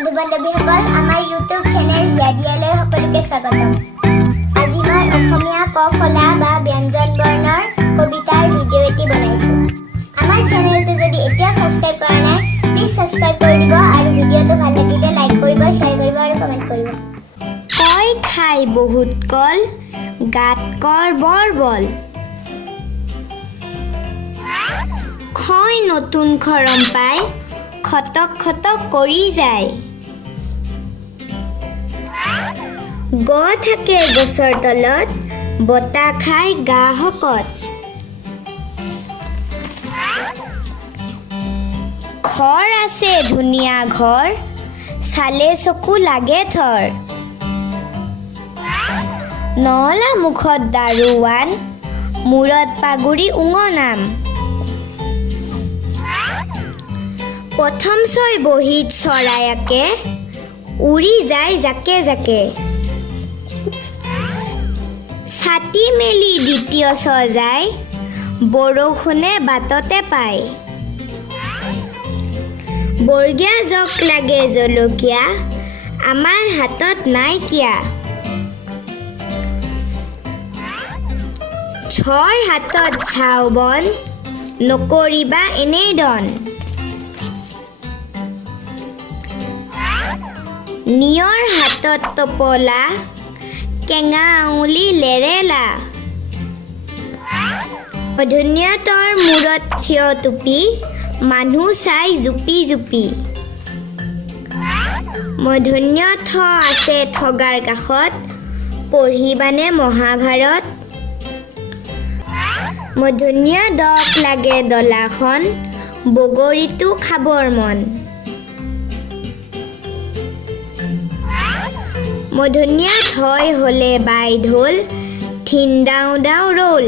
বন্ধু বান্ধৱীসকল আমাৰ YouTube channel হিয়াদিয়ালৈ সকলোকে স্বাগতম। আজি মই অসমীয়া ক ফলা বা ব্যঞ্জন বৰ্ণৰ কবিতাৰ ভিডিঅ' এটি বনাইছোঁ। আমাৰ চেনেলটো যদি এতিয়াও ছাবস্ক্ৰাইব কৰা নাই প্লিজ ছাবস্ক্ৰাইব কৰি দিব আৰু ভিডিঅ'টো ভাল লাগিলে লাইক কৰিব, শ্বেয়াৰ কৰিব আৰু কমেণ্ট কৰিব। কয় খাই বহুত কল, গাত কৰ বৰ বল। খয় নতুন খৰম পাই, খটক খটক কৰি যায়। গ থাকে গছৰ তলত, বতাহ খাই গা শকত। খৰ আছে ধুনীয়া ঘৰ, চালে চকু লাগে থৰ। নহলা মুখত দাৰোৱান, মূৰত পাগুৰি উঙনাম। প্ৰথম ছয় বহীত চৰায়াকে, উৰি যায় জাকে জাকে। ছাতি মেলি দ্বিতীয় ছয়, বৰষুণে বাটতে পায়। বৰ্গীয়া জক লাগে জলকীয়া, আমাৰ হাতত নাইকিয়া। ঝৰ হাতত ঝাওবন, নকৰিবা এনেই দন। নিয়ৰ হাতত টপলা, কেঙা আঙুলি লেৰেলা। অধুনিয়াতৰ মূৰত থিয় টুপি, মানুহ চাই জুপি জুপি। মধুন্য থ আছে ঠগাৰ কাষত, পঢ়িবানে মহাভাৰত। মধুন্য দক লাগে ডলাখন, বগৰীটো খাবৰ মন। মধুনিয়াত হয় হলে বাই ঢোল, ঠিন দাও দাও ৰোল।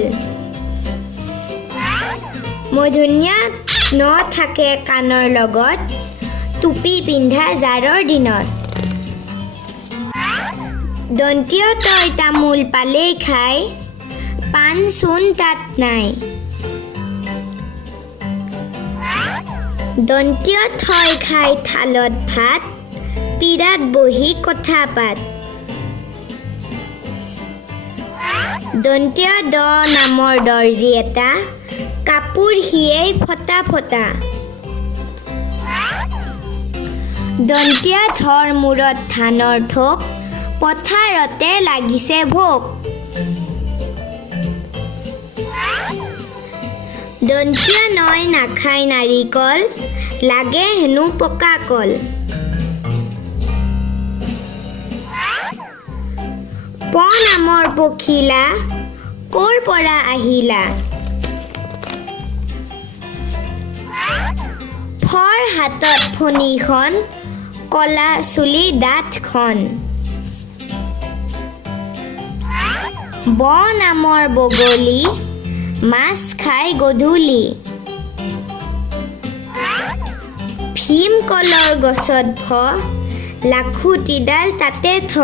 মধুনিয়াত ন থাকে কাণৰ লগত, টুপি পিন্ধা জাৰৰ দিনত। দন্তীয় তই তামোল পালেই খাই, পাণ চোন তাত নাই। দন্তীয় থৈ খাই থালত ভাত, পীৰাত বহি কথা পাত। দন্তীয় দ নামৰ দৰ্জী এটা, কাপোৰ সিয়েই ফটা ফটা। দন্তীয় ধৰ মূৰত ধানৰ ঠোক, পথাৰতে লাগিছে ভোক। দন্তীয় নয় নাখায় নাৰিকল, লাগে হেনো পকা কল। প নামৰ পখিলা, ক'ৰ পৰা আহিলা। ফৰ হাতত ফণীখন, কলা চুলি দাঁতখন। ব নামৰ বগলী, মাছ খাই গধূলি। ভীম কলৰ গছত ভ, লাখুটিডাল তাতে থ।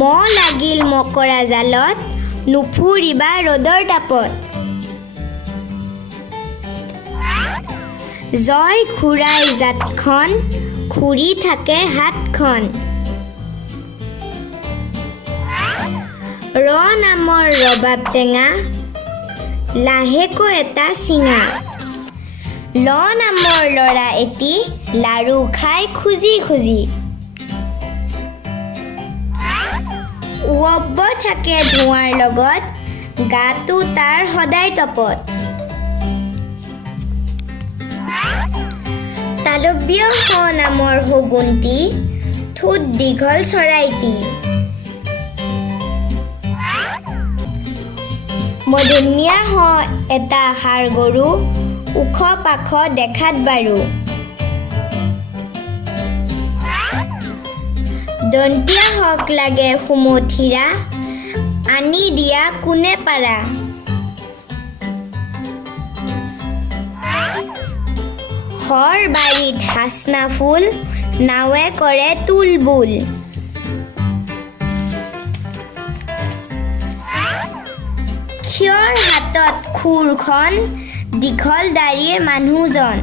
ম লাগিল মকৰা জালত, নুফুৰিবা ৰ'দৰ তাপত। জয় ঘূৰাই জাতখন, ঘূৰি থাকে হাতখন। ৰ নামৰ ৰবাব টেঙা, লাহেকৈ এটা চিঙা। ল নামৰ ল'ৰা এটি, লাৰু খাই খুজি খুজি। ৱ থাকে ধোঁৱাৰ লগত, গাটো তাৰ সদায় তপত। তালব্য স নামৰ শগুন্তি, ঠোঁট দীঘল চৰাইটি। মধুনিয়া হ এটা ষাঁড় গৰু, ওখ পাখ দেখাত বাৰু। দন্তীয়া হক লাগে সুমথিৰা, আনি দিয়া কোনে পাৰা। হৰ বাৰীত হাচনা ফুল, নাৱে কৰে তুলবুল। ক্ষীয়ৰ হাতত খুৰখন, দীঘল দাড়িৰ মানুহজন।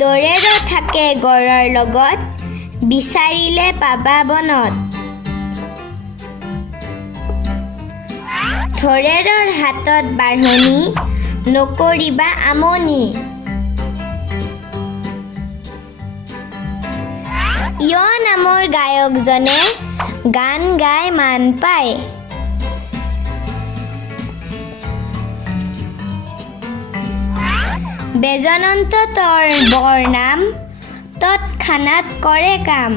দৰেৰ থাকে গড়ৰ লগত বিচাৰিলে পাবা বনত ধৰেৰৰ হাতত বাঢ়নি নকৰিবা আমনি ইয় নামৰ গায়কজনে গান গাই মান পায় বেজনন্ত তৰ বৰ নাম তৎক্ষণাত কৰে কাম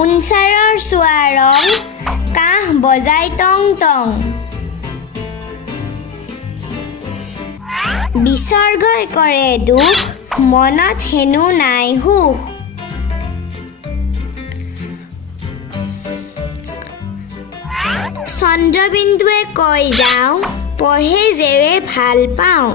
উনচাৰৰ চোৱা ৰং কাঁহ বজাই টং টং বিসৰ্গই কৰে দুখ মনত হেনো নাই সুখ চন্দ্ৰবিন্দুৱে কয় যাওঁ পঢ়ে যেৱে ভাল পাওঁ